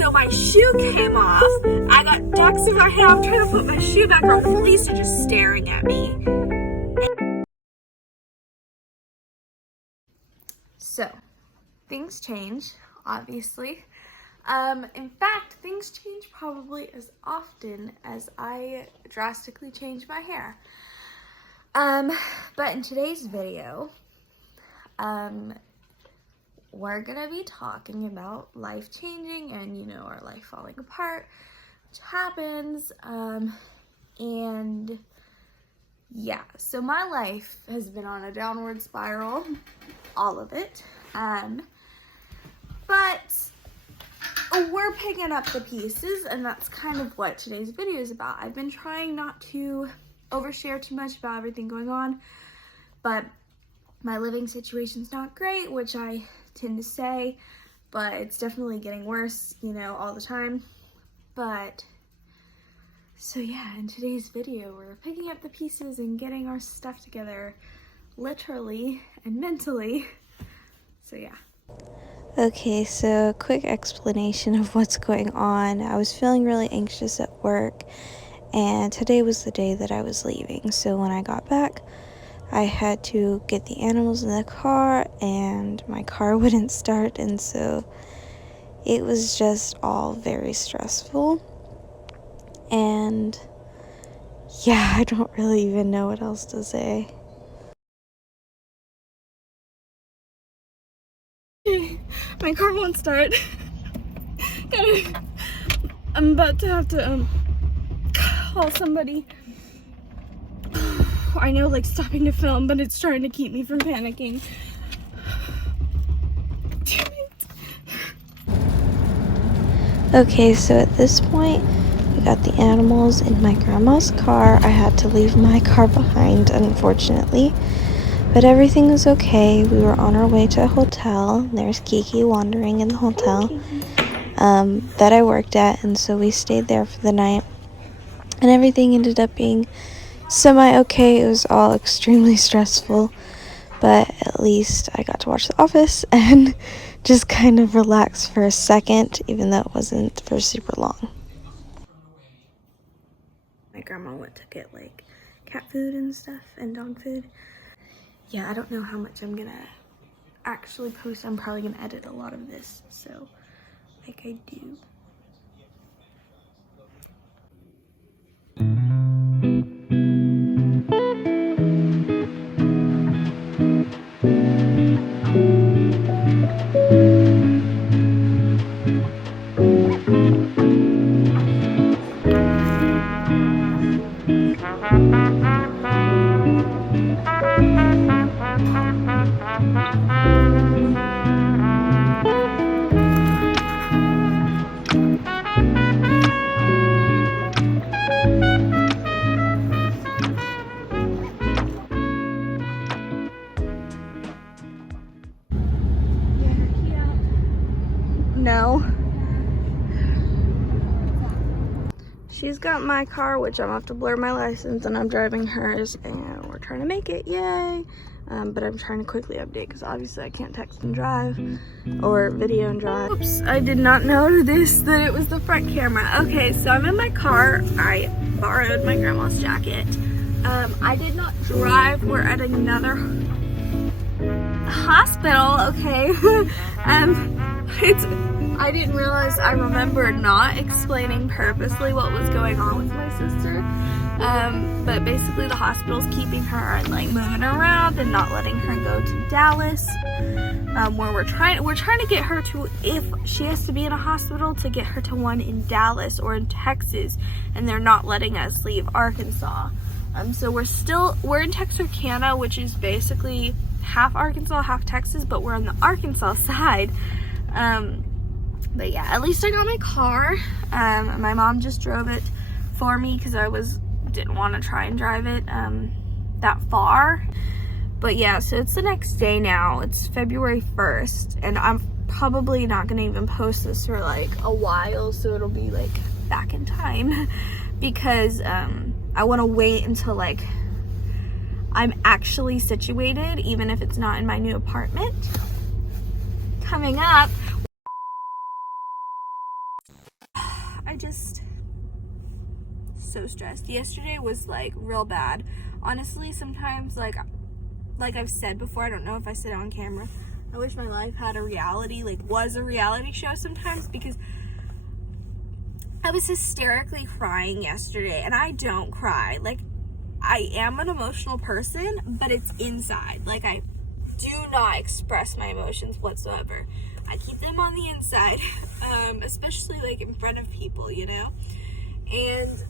So my shoe came off. I got ducks in my hair. I'm trying to put my shoe back on. Police are just staring at me. So, things change, obviously. In fact, things change probably as often as I drastically change my hair. But in today's video, we're gonna be talking about life changing and, you know, our life falling apart, which happens. And yeah, so my life has been on a downward spiral, all of it. But we're picking up the pieces, and that's kind of what today's video is about. I've been trying not to overshare too much about everything going on, but my living situation's not great, which I tend to say, but it's definitely getting worse, you know, all the time. But so yeah, in today's video, we're picking up the pieces and getting our stuff together, literally and mentally. So yeah. Okay, so quick explanation of what's going on. I was feeling really anxious at work, and today was the day that I was leaving. So when I got back, I had to get the animals in the car, and my car wouldn't start, and so it was just all very stressful. And yeah, I don't really even know what else to say. My car won't start. I'm about to have to call somebody. I know, like, stopping to film, but it's trying to keep me from panicking. Damn it. Okay, so at this point, we got the animals in my grandma's car. I had to leave my car behind, unfortunately, but everything was okay. We were on our way to a hotel. There's Kiki wandering in the hotel that I worked at, and so we stayed there for the night, and everything ended up being semi-okay. It was all extremely stressful, but at least I got to watch The Office and just kind of relax for a second, even though it wasn't for super long. My grandma went to get, like, cat food and stuff and dog food. Yeah, I don't know how much I'm gonna actually post. I'm probably gonna edit a lot of this, so like I do. No. She's got my car, which I'm gonna have to blur my license, and I'm driving hers, and we're trying to make it, yay. But I'm trying to quickly update because obviously I can't text and drive or video and drive. Oops, I did not know that it was the front camera. Okay, so I'm in my car. I borrowed my grandma's jacket. I did not drive. We're at another hospital, okay? I didn't realize I remembered not explaining purposely what was going on with my sister. But basically the hospital's keeping her and, like, moving her around and not letting her go to Dallas. Where we're trying to get her to, if she has to be in a hospital, to get her to one in Dallas or in Texas, and they're not letting us leave Arkansas. So we're in Texarkana, which is basically half Arkansas, half Texas, but we're on the Arkansas side. But yeah, at least I got my car. My mom just drove it for me because I didn't want to try and drive it that far. But yeah, so it's the next day now. It's February 1st, and I'm probably not gonna even post this for like a while, so it'll be like back in time because I want to wait until, like, I'm actually situated, even if it's not in my new apartment. Coming up, I just so stressed. Yesterday was like real bad. Honestly, sometimes like I've said before, I don't know if I said it on camera, I wish my life had a reality, like was a reality show sometimes, because I was hysterically crying yesterday, and I don't cry. Like, I am an emotional person, but it's inside. Like, I do not express my emotions whatsoever. I keep them on the inside, especially like in front of people, you know? And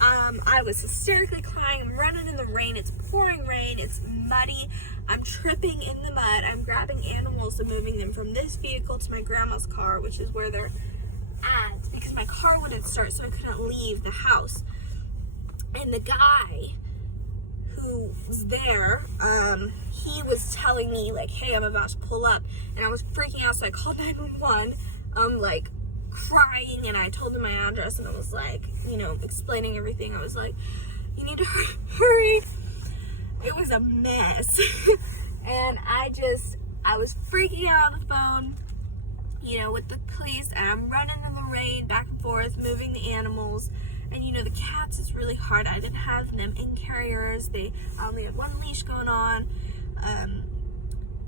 I was hysterically crying. I'm running in the rain. It's pouring rain. It's muddy. I'm tripping in the mud. I'm grabbing animals and moving them from this vehicle to my grandma's car, which is where they're at, because my car wouldn't start, so I couldn't leave the house. And the guy who was there, he was telling me like, hey, I'm about to pull up, and I was freaking out, so I called 911. Like crying, and I told him my address, and I was like, you know, explaining everything. I was like, you need to hurry. It was a mess. And I was freaking out on the phone, you know, with the police, and I'm running in the rain back and forth, moving the animals. And you know, the cats is really hard. I didn't have them in carriers. I only had one leash going on.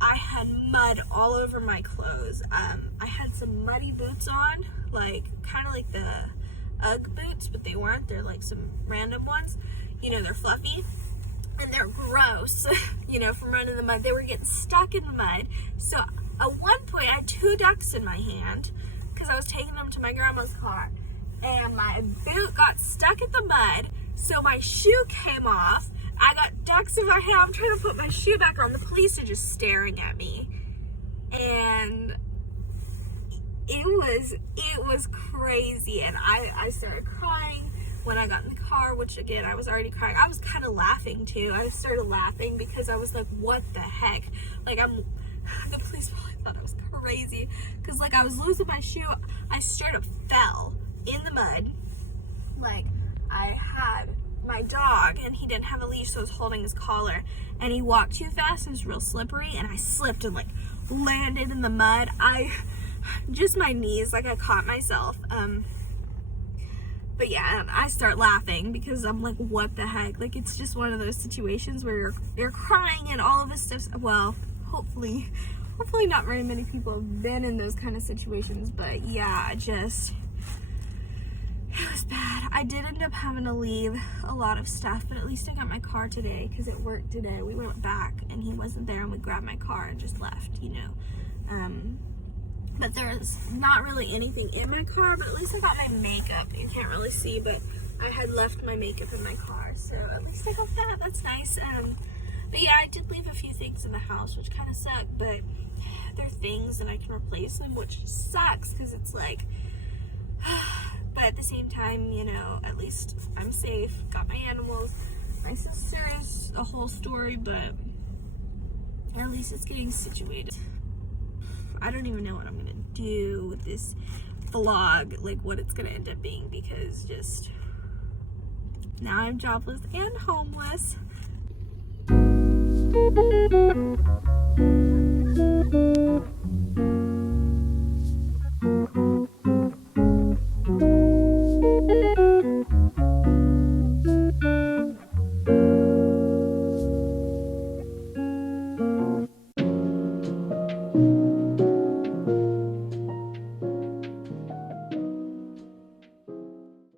I had mud all over my clothes. I had some muddy boots on, like kind of like the UGG boots, but they weren't. They're like some random ones. You know, they're fluffy and they're gross, you know, from running in the mud. They were getting stuck in the mud. So at one point I had 2 ducks in my hand because I was taking them to my grandma's car, and my boot got stuck in the mud, so my shoe came off. I got ducks in my hand. I'm trying to put my shoe back on. The police are just staring at me, and it was crazy. And I started crying when I got in the car, which again, I was already crying. I was kind of laughing too. I started laughing because I was like, what the heck? Like, the police probably thought I was crazy, because like I was losing my shoe. I straight up fell in the mud. Like, I had my dog, and he didn't have a leash, so I was holding his collar, and he walked too fast. It was real slippery, and I slipped and like landed in the mud. Just my knees, like I caught myself. But yeah, I start laughing because I'm like, what the heck? Like, it's just one of those situations where you're crying and all of this stuff. Well, hopefully not very many people have been in those kind of situations, but yeah, it was bad. I did end up having to leave a lot of stuff, but at least I got my car today because it worked today. We went back and he wasn't there, and we grabbed my car and just left, you know. But there's not really anything in my car, but at least I got my makeup. You can't really see, but I had left my makeup in my car, so at least I got that. That's nice. But yeah, I did leave a few things in the house, which kind of sucked, but they're things and I can replace them, which sucks because it's like, but at the same time, you know, at least I'm safe, got my animals. My sister is a whole story, but at least it's getting situated. I don't even know what I'm gonna do with this vlog, like what it's gonna end up being, because just now I'm jobless and homeless.